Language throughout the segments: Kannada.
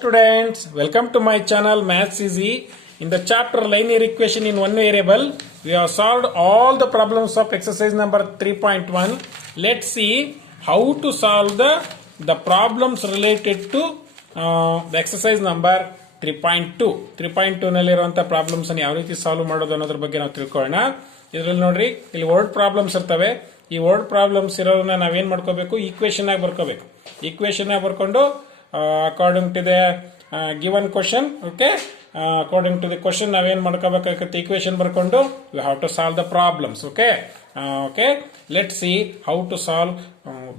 Students, welcome to my channel Maths Easy. In the chapter linear equation in one variable, we have solved all the problems of exercise number 3.1. Let's see how to solve the problems related to the exercise number 3.2. 3.2 ನಲ್ಲಿರುವಂತಹ problems ಅನ್ನು ಯಾವ ರೀತಿ ಸಾಲ್ವ್ ಮಾಡೋದು ಅನ್ನೋದ್ರ ಬಗ್ಗೆ ನಾವು ತಿಳ್ಕೊಳ್ಳೋಣ. ಇದರಲ್ಲಿ ನೋಡ್ರಿ ಇಲ್ಲಿ ವರ್ಡ್ ಪ್ರಾಬ್ಲಮ್ಸ್ ಇರ್ತವೆ. ಈ ವರ್ಡ್ ಪ್ರಾಬ್ಲಮ್ಸ್ ಇರೋದನ್ನ ನಾವೇನ್ ಮಾಡ್ಕೋಬೇಕು, ಈಕ್ವೇಶನ್ ಆಗಿ ಬರ್ಕೋಬೇಕು. ಈಕ್ವೇಶನ್ ಆಗಿ ಬರ್ಕೊಂಡು according to the given question, okay, according to the question ನಾವೇನ್ ಮಾಡ್ಕೋಬೇಕಾಗುತ್ತೆ, ಈಕ್ವೇಶನ್ ಬರ್ಕೊಂಡು we have to solve the problems. Okay okay, let see how to solve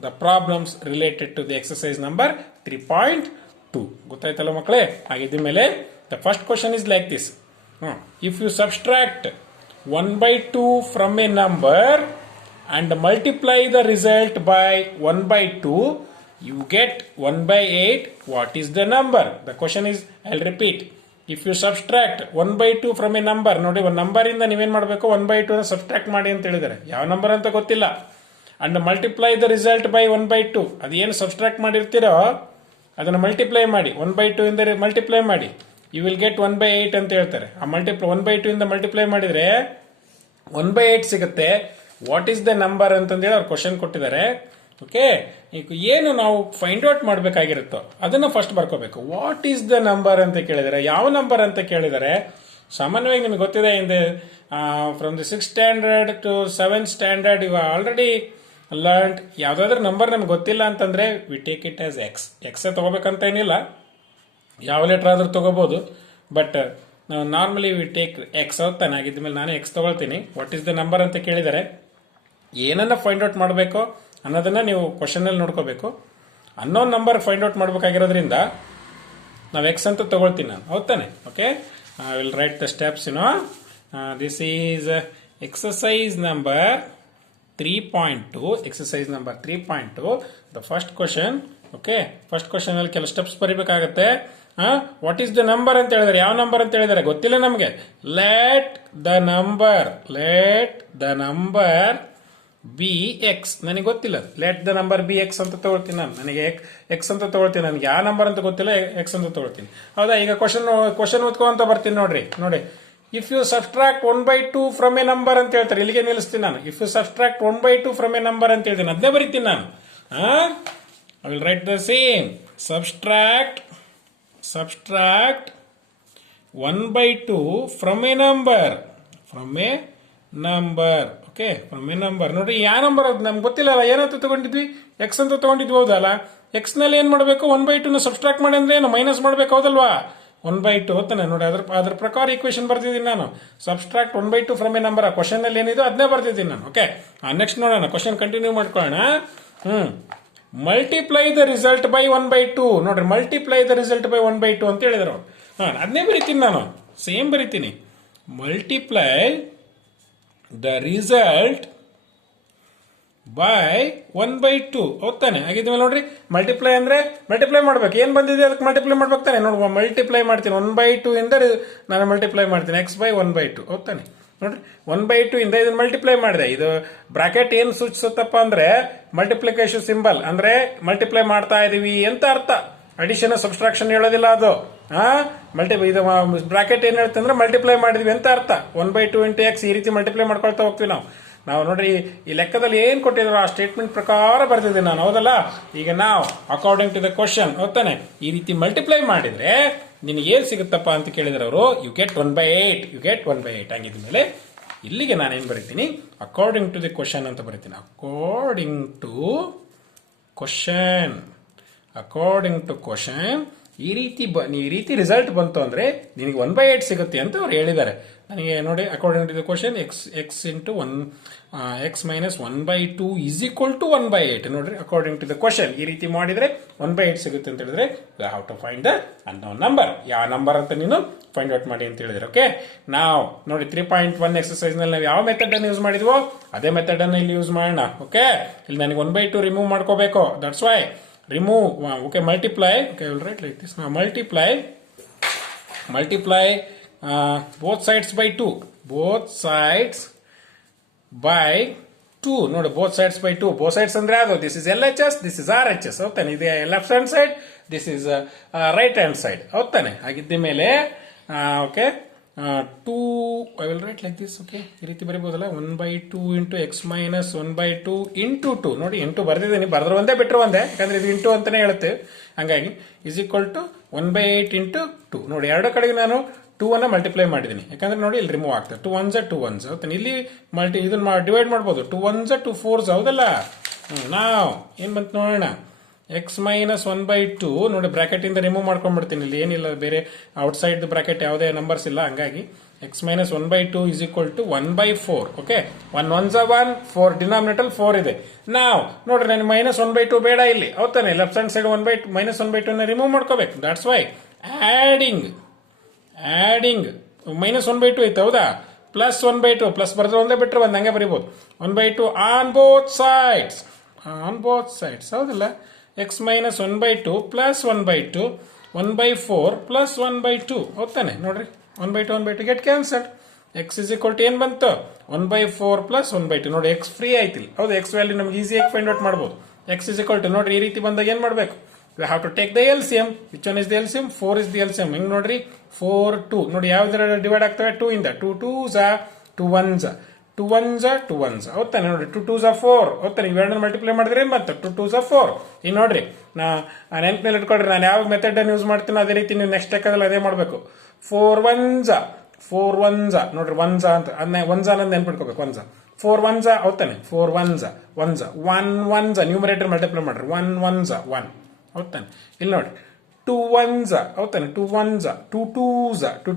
the problems related to the exercise number 3.2. ಗೊತ್ತಾಯ್ತಲ್ಲ ಮಕ್ಕಳೇ? ಹಾಗಿದ್ದ ಮೇಲೆ the first question is like this: if you subtract 1/2 from a number and multiply the result by 1/2, you get 1/8. What is the number? The question is, I'll repeat. If you subtract 1/2 from a number, ನೋಡಿ ಒಂದು ನಂಬರ್ ಇಂದ ನೀವೇನ್ ಮಾಡಬೇಕು, 1/2 ನ ಸಬ್ಸ್ಟ್ರಾಕ್ಟ್ ಮಾಡಿ ಅಂತ ಹೇಳಿದ್ದಾರೆ. ಯಾವ ನಂಬರ್ ಅಂತ ಗೊತ್ತಿಲ್ಲ. And multiply the result by 1/2. ಅದೇನು ಸಬ್ಸ್ಟ್ರಾಕ್ಟ್ ಮಾಡಿರ್ತೀರೋ ಅದನ್ನ ಮಲ್ಟಿಪ್ಲೈ ಮಾಡಿ, 1/2 ಇಂದ ಮಲ್ಟಿಪ್ಲೈ ಮಾಡಿ, ಯು ವಿಲ್ ಗೆಟ್ 1/8 ಅಂತ ಹೇಳ್ತಾರೆ. ಆ 1/2 ಇಂದ ಮಲ್ಟಿಪ್ಲೈ ಮಾಡಿದ್ರೆ 1/8 ಸಿಗುತ್ತೆ. ವಾಟ್ ಈಸ್ ದ ನಂಬರ್ ಅಂತಂದೇಳಿ ಅವ್ರು ಕ್ವಶನ್ ಕೊಟ್ಟಿದ್ದಾರೆ. ಓಕೆ, ಈಗ ಏನು ನಾವು ಫೈಂಡ್ ಔಟ್ ಮಾಡಬೇಕಾಗಿರುತ್ತೋ ಅದನ್ನ ಫಸ್ಟ್ ಬರ್ಕೋಬೇಕು. ವಾಟ್ ಈಸ್ ದ ನಂಬರ್ ಅಂತ ಕೇಳಿದರೆ, ಯಾವ ನಂಬರ್ ಅಂತ ಕೇಳಿದರೆ, ಸಾಮಾನ್ಯವಾಗಿ ನಿಮಗೆ ಗೊತ್ತಿದೆ, ಇಂದ from the 6th standard to 7th standard you already learned. ಯಾವ್ದಾದ್ರು ನಂಬರ್ ನಮ್ಗೆ ಗೊತ್ತಿಲ್ಲ ಅಂತಂದ್ರೆ we take it as X. X ತಗೋಬೇಕಂತ ಏನಿಲ್ಲ, ಯಾವ ಲೆಟರ್ ಆದ್ರೂ ತಗೋಬಹುದು, ಬಟ್ ನಾವು ನಾರ್ಮಲಿ ವಿ ಟೇಕ್ ಎಕ್ಸ್. ಹೋಗ್ತಾನೆ ಆಗಿದ್ದ ಮೇಲೆ ನಾನು ಎಕ್ಸ್ ತಗೊಳ್ತೀನಿ. ವಾಟ್ ಈಸ್ ದ ನಂಬರ್ ಅಂತ ಕೇಳಿದರೆ ಏನನ್ನ ಫೈಂಡ್ ಔಟ್ ಮಾಡಬೇಕು ಅನ್ನೋದನ್ನ ನೀವು ಕ್ವಶನ್ ಅಲ್ಲಿ ನೋಡ್ಕೋಬೇಕು. ಅನ್ನೋನ್ ನಂಬರ್ ಫೈಂಡ್ ಔಟ್ ಮಾಡಬೇಕಾಗಿರೋದ್ರಿಂದ ನಾವು ಎಕ್ಸ್ ಅಂತ ತಗೊಳ್ತೀನಿ ನಾನು. ಹೌದಾನೆ? Okay, I will write the steps. This is exercise number 3.2. Exercise number 3.2, the first question. Okay, first question ಅಲ್ಲಿ ಕೆಲವು ಸ್ಟೆಪ್ಸ್ ಬರೀಬೇಕಾಗತ್ತೆ. ವಾಟ್ ಈಸ್ ದ ನಂಬರ್ ಅಂತ ಹೇಳಿದರೆ, ಯಾವ ನಂಬರ್ ಅಂತ ಹೇಳಿದರೆ ಗೊತ್ತಿಲ್ಲ ನಮಗೆ. Let the number be X. ನನಗೆ ಗೊತ್ತಿಲ್ಲ, let the number be X ಅಂತ ತಗೊಳ್ತೀನಿ ನಾನು. ನನಗೆ ಎಕ್ಸ್ ಅಂತ ತಗೊಳ್ತೀನಿ, ನನಗೆ ಯಾವ ನಂಬರ್ ಅಂತ ಗೊತ್ತಿಲ್ಲ, ಎಕ್ಸ್ ಅಂತ ತಗೊಳ್ತೀನಿ. ಹೌದಾ? ಈಗ ಕ್ವಶನ್ ಓದ್ಕೊಂತ ಬರ್ತೀನಿ. ನೋಡಿ, if you subtract 1/2 from a number ಅಂತ ಹೇಳ್ತಾರೆ. ಇಲ್ಲಿಗೆ ನಿಲ್ಲಿಸ್ತೀನಿ ನಾನು. If you subtract 1/2 from a number ಅಂತ ಹೇಳ್ತೀನಿ, ಅದನ್ನೇ ಬರೀತೀನಿ ನಾನು. I will write the same. Subtract 1/2 from a number. Okay, from a number. ನೋಡಿ, ಯಾವ ನಂಬರ್ ಅದು ನಮ್ಗೆ ಗೊತ್ತಿಲ್ಲ. ಏನಂತ ತಗೊಂಡಿದ್ವಿ? ಎಕ್ಸ್ ಅಂತ ತಗೊಂಡಿದ್ವಿ. ಹೌದಲ್ಲ? ಎಕ್ಸ್ ನಲ್ಲಿ ಏನ್ ಮಾಡಬೇಕು, 1/2 ನ ಸಬ್ಸ್ಟ್ರಾಕ್ಟ್ ಮಾಡಿ ಅಂದ್ರೆ ಏನು, ಮೈನಸ್ ಮಾಡ್ಬೇಕು. ಹೌದಲ್ವಾ? 1/2 ಹೋಗ್ತಾನೆ ನೋಡಿ. ಅದ್ರ ಪ್ರಕಾರ ಈಕ್ವೇಶನ್ ಬರ್ತಿದ್ದೀನಿ ನಾನು. Subtract 1/2 from a number. Question ಅಲ್ಲಿ ಏನಿದೆ ಅದನ್ನೇ ಬರ್ತಿದ್ದೀನಿ ನಾನು. ಓಕೆ, ನೆಕ್ಸ್ಟ್ ನೋಡೋಣ. ಕ್ವಶನ್ ಕಂಟಿನ್ಯೂ ಮಾಡ್ಕೊಳ್ಳೋಣ. Multiply the result by 1/2. ನೋಡ್ರಿ, ಮಲ್ಟಿಪ್ಲೈ ದ ರಿಸಲ್ಟ್ ಬೈ 1/2 ಅಂತ ಹೇಳಿದ್ರು. ಅದನ್ನೇ ಬರೀತೀನಿ ನಾನು, ಸೇಮ್ ಬರೀತೀನಿ. Multiply the result by 1/2. ಹೋಗ್ತಾನೆ ಆಗಿದ್ಮೇಲೆ ನೋಡ್ರಿ, ಮಲ್ಟಿಪ್ಲೈ ಅಂದ್ರೆ ಮಲ್ಟಿಪ್ಲೈ ಮಾಡ್ಬೇಕು. ಏನ್ ಬಂದಿದೆ ಅದಕ್ಕೆ ಮಲ್ಟಿಪ್ಲೈ ಮಾಡ್ಬೇಕು ತಾನೆ. ನೋಡುವ, ಮಲ್ಟಿಪ್ಲೈ ಮಾಡ್ತೀನಿ. 1/2 ಇಂದ ನಾನು ಮಲ್ಟಿಪ್ಲೈ ಮಾಡ್ತೀನಿ. X by 1/2. ಹೋಗ್ತಾನೆ ನೋಡ್ರಿ, 1/2 ಇಂದ ಇದನ್ನ ಮಲ್ಟಿಪ್ಲೈ ಮಾಡಿದೆ. ಇದು ಬ್ರಾಕೆಟ್ ಏನ್ ಸೂಚಿಸುತ್ತಪ್ಪ ಅಂದ್ರೆ ಮಲ್ಟಿಪ್ಲಿಕೇಶನ್ ಸಿಂಬಲ್, ಅಂದ್ರೆ ಮಲ್ಟಿಪ್ಲೈ ಮಾಡ್ತಾ ಇದೀವಿ ಅಂತ ಅರ್ಥ. ಅಡಿಷನ್ ಸಬ್ಸ್ಟ್ರಾಕ್ಷನ್ ಹೇಳೋದಿಲ್ಲ ಅದು. ಇದು ಬ್ರಾಕೆಟ್ ಏನ್ ಹೇಳ್ತಂದ್ರೆ ಅಂದ್ರೆ ಮಲ್ಟಿಪ್ಲೈ ಮಾಡಿದ್ವಿ ಅಂತ ಅರ್ಥ. 1/2 ಇಂಟು ಎಕ್ಸ್ ಈ ರೀತಿ ಮಲ್ಟಿಪ್ಲೈ ಮಾಡ್ಕೊಳ್ತಾ ಹೋಗ್ತೀವಿ ನಾವು ನೋಡ್ರಿ, ಈ ಲೆಕ್ಕದಲ್ಲಿ ಏನ್ ಕೊಟ್ಟಿದ್ರು ಆ ಸ್ಟೇಟ್ಮೆಂಟ್ ಪ್ರಕಾರ ಬರ್ತಿದ್ದೀನಿ ನಾನು. ಹೌದಲ್ಲ? ಈಗ ನಾವು ಅಕಾರ್ಡಿಂಗ್ ಟು ದ ಕ್ವಶನ್, ಹೋಗ್ತಾನೆ, ಈ ರೀತಿ ಮಲ್ಟಿಪ್ಲೈ ಮಾಡಿದ್ರೆ ನಿನಗೆ ಏನ್ ಸಿಗುತ್ತಪ್ಪ ಅಂತ ಕೇಳಿದ್ರೆ ಅವರು, ಯು ಗೆಟ್ 1/8. ಹಂಗಿದ್ಮೇಲೆ ಇಲ್ಲಿಗೆ ನಾನೇನ್ ಬರೀತೀನಿ, ಅಕಾರ್ಡಿಂಗ್ ಟು ದಿ ಕ್ವಶನ್ ಅಂತ ಬರೀತೀನಿ. ಅಕಾರ್ಡಿಂಗ್ ಟು ಕ್ವಶನ್ ಈ ರೀತಿ ರಿಸಲ್ಟ್ ಬಂತು ಅಂದ್ರೆ ನಿನಗೆ 1/8 ಸಿಗುತ್ತೆ ಅಂತ ಅವ್ರು ಹೇಳಿದ್ದಾರೆ ನನಗೆ. ನೋಡಿ, according to the question x into x minus 1/2 is equal to 1/8. ನೋಡ್ರಿ, ಅಕಾರ್ಡಿಂಗ್ ಟು ದ ಕ್ವಶನ್ ಈ ರೀತಿ ಮಾಡಿದ್ರೆ 1/8 ಸಿಗುತ್ತೆ ಅಂತ ಹೇಳಿದ್ರೆ how to find the unknown number. ಯಾವ ನಂಬರ್ ಅಂತ ನೀನು ಫೈಂಡ್ ಔಟ್ ಮಾಡಿ ಅಂತ ಹೇಳಿದ್ರೆ. ಓಕೆ, ನಾವು ನೋಡಿ 3.1 ಎಕ್ಸರ್ಸೈಸ್ ನಲ್ಲಿ ನಾವು ಯಾವ ಮೆಥಡ್ ಅನ್ನು ಯೂಸ್ ಮಾಡಿದ್ವೋ ಅದೇ ಮೆಥಡ್ ಅನ್ನು ಇಲ್ಲಿ ಯೂಸ್ ಮಾಡೋಣ. ಓಕೆ, ಇಲ್ಲಿ ನನಗೆ 1/2 ರಿಮೂವ್ ಮಾಡ್ಕೋಬೇಕು. That's why remove. Okay, multiply. Okay, I will write like this now. Multiply both sides by 2. No, both sides by 2. Both sides andre ado. This is LHS, this is RHS. Okay, this is left hand side, this is right hand side ಹೌದಾನೆ. ಹಾಗಿದ್ದ ಮೇಲೆ okay 2 I will write like this. Okay, ಈ ರೀತಿ ಬರೀಬಹುದಲ್ಲ, 1/2 ಇಂಟು ಎಕ್ಸ್ ಮೈನಸ್ 1/2 ಇಂಟು 2. ನೋಡಿ ಇಂಟು ಬರ್ದಿದ್ದೀನಿ, ಬರೆದ್ರೆ ಒಂದೇ ಬಿಟ್ಟರೆ ಒಂದೇ, ಯಾಕಂದ್ರೆ ಇದು ಇಂಟು ಅಂತಾನೆ ಹೇಳುತ್ತೆ. ಹಂಗಾಗಿ ಇಸ್ ಈಕ್ವಲ್ ಟು 1/8 ಇಂಟು 2. ನೋಡಿ ಎರಡು ಕಡೆಗೆ ನಾನು 2 ಅನ್ನ ಮಲ್ಟಿಪ್ಲೈ ಮಾಡಿದ್ದೀನಿ, ಯಾಕಂದ್ರೆ ನೋಡಿ ಇಲ್ಲಿ ರಿಮೂವ್ ಆಗ್ತದೆ. 2 1s 2 1s ಹೌದಾನೆ. ಇಲ್ಲಿ ಇದನ್ನ ಡಿವೈಡ್ ಮಾಡ್ಬೋದು. 2 1s 2 4s ಹೌದಲ್ಲ. ನಾವು ಏನ್ ಬಂತು ನೋಡೋಣ. ಎಕ್ಸ್ ಮೈನಸ್ 1/2 ನೋಡಿ ಬ್ರಾಕೆಟ್ ಇಂದ ರಿಮೂವ್ ಮಾಡ್ಕೊಂಡ್ಬಿಡ್ತೀನಿ. ಇಲ್ಲಿ ಏನಿಲ್ಲ, ಬೇರೆ ಔಟ್ ಸೈಡ್ ಬ್ರಾಕೆಟ್ ಯಾವುದೇ ನಂಬರ್ಸ್ ಇಲ್ಲ. ಹಂಗಾಗಿ x minus 1/2 is equal to 1/4. Okay, 1 1s 1 4 denominator 4 ಇದೆ. ನಾವು ನೋಡ್ರಿ ನನಗೆ ಮೈನಸ್ 1/2 ಬೇಡ ಇಲ್ಲಿ ಹೌದಾನೆ. ಲೆಫ್ಟ್ ಹ್ಯಾಂಡ್ ಸೈಡ್ ಮೈನಸ್ 1/2 ನ ರಿಮೂವ್ ಮಾಡ್ಕೋಬೇಕು. ದಟ್ಸ್ ವೈ ಆಡಿಂಗ್ ಮೈನಸ್ 1/2 ಐತೆ ಹೌದಾ. ಪ್ಲಸ್ 1/2 ಪ್ಲಸ್ ಬರೆದ್ರೆ ಒಂದೇ ಬಿಟ್ಟರೆ ಒಂದು ಹಂಗೆ ಬರೀಬಹುದು. 1/2 ಆನ್ ಬೋತ್ ಸೈಡ್ಸ್ ಹೌದಿಲ್ಲ. ಎಕ್ಸ್ ಮೈನಸ್ 1/2 ಪ್ಲಸ್ 1/2 1/4 ಪ್ಲಸ್ 1/2 ಹೌದಾನೆ. ನೋಡ್ರಿ 1/2 get cancel. X is equal to ಏನ್ ಬಂತು 1/4 ಪ್ಲಸ್ 1/2. ನೋಡಿ ಎಕ್ಸ್ ಫ್ರೀ ಆಯ್ತಿಲ್ಲ ಹೌದು. ಎಕ್ಸ್ ವ್ಯಾಲ್ಯೂ ನಮ್ಗೆ ಈಸಿಯಾಗಿ ಫೈಂಡ್ ಔಟ್ ಮಾಡಬಹುದು. ಎಕ್ಸ್ ಇಸ್ ಈಕ್ವಲ್ ಟು ನೋಡ್ರಿ ಈ ರೀತಿ ಬಂದಾಗ ಏನ್ ಮಾಡಬೇಕು, we have to take the LCM. which one is the LCM? 4 is the LCM. ಹೆಂಗ್ ನೋಡ್ರಿ 4 2 ನೋಡಿ ಯಾವ್ದ್ರ ಡಿವೈಡ್ ಆಗ್ತವೆ 2 ಇಂದ. 2 2s 2 1s 2 1s 2 1s ಹೌದಾನೆ. ನೋಡಿ 2 2s 4 ಹೌದಾನೆ. ಇವೆರಡನ್ನ ಮಲ್ಟಿಪ್ಲೈ ಮಾಡಿದ್ರೆ ಏನ್ ಬಂತು 2 2s 4. ಈಗ ನೋಡ್ರಿ ನಾ ನೆನಪಿನಲ್ಲಿ ಇಟ್ಕೊಳ್ರಿ, ನಾನು ಯಾವ ಮೆಥಡ್ ಅನ್ನು ಯೂಸ್ ಮಾಡ್ತೀನೋ ಅದೇ ರೀತಿ ನೀವು ನೆಕ್ಸ್ಟ್ ಟೆಕ್ಕದಲ್ಲಿ ಅದೇ ಮಾಡಬೇಕು. 4 1s ನೋಡ್ರಿ 1s ಅಂತ ಅದನ್ನ 1s ಅನ್ನೋದು ನೆನ್ಪಿಟ್ಕೋಬೇಕು. 1s 4 1s ಹೌದಾನೆ. 4 1s 1s numerator multiply ಮಾಡ್ರಿ. 1 1s 1 ಹೌದಾನೆ. ಇಲ್ಲಿ ನೋಡಿ 2 1s ಹೌದಾನೆ. 2 1s 2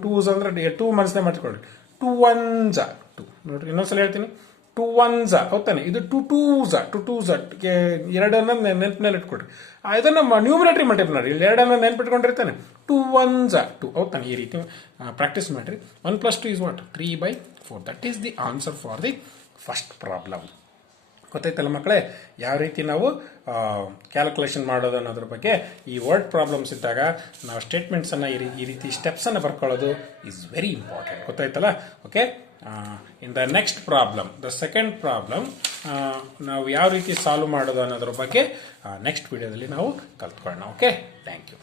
2s ಅಂದ್ರೆ 2 ಮನಸ್ಸೇ ಮಾಡ್ಕೊಳ್ಳಿ. 2 1s 2 ನೋಡ್ರಿ ಇನ್ನೊಂದ್ಸಲ ಹೇಳ್ತೀನಿ. 2 1s ಹೌದಾನೆ. ಇದು 2 2s ಎರಡನ್ನ ನೆನಪಿನಲ್ಲಿ ಇಟ್ಕೊಡ್ರಿ. ಇದನ್ನ ನ್ಯೂಮರೇಟರ್ ಮಲ್ಟಿಪ್ಲೈ ಮಾಡಿ. ಇಲ್ಲಿ ಎರಡನ್ನ ನೆನ್ಪಿಟ್ಕೊಂಡಿರ್ತಾನೆ. 2 1s 2 ಹೌದಾನೆ. ಈ ರೀತಿ ಪ್ರಾಕ್ಟೀಸ್ ಮಾಡ್ರಿ. 1 + 2 is what 3/4. That is the answer for the first problem. ಗೊತ್ತಾಯ್ತಲ್ಲ ಮಕ್ಕಳೇ, ಯಾವ ರೀತಿ ನಾವು ಕ್ಯಾಲ್ಕುಲೇಷನ್ ಮಾಡೋದು ಅನ್ನೋದ್ರ ಬಗ್ಗೆ. ಈ ವರ್ಡ್ ಪ್ರಾಬ್ಲಮ್ಸ್ ಇದ್ದಾಗ ನಾವು ಸ್ಟೇಟ್ಮೆಂಟ್ಸ್ ಅನ್ನ ಈ ರೀತಿ ಸ್ಟೆಪ್ಸ್ ಅನ್ನ ಬರ್ಕೊಳ್ಳೋದು ಇಸ್ ವೆರಿ ಇಂಪಾರ್ಟೆಂಟ್. ಗೊತ್ತಾಯ್ತಲ್ಲ. Okay, in the next problem, the second problem, ನಾವು ಯಾವ ರೀತಿ ಸಾಲ್ವ್ ಮಾಡೋದು ಅನ್ನೋದ್ರ ಬಗ್ಗೆ ನೆಕ್ಸ್ಟ್ ವಿಡಿಯೋದಲ್ಲಿ ನಾವು ಕಲ್ತ್ಕೊಳ್ಳೋಣ. Okay, thank you.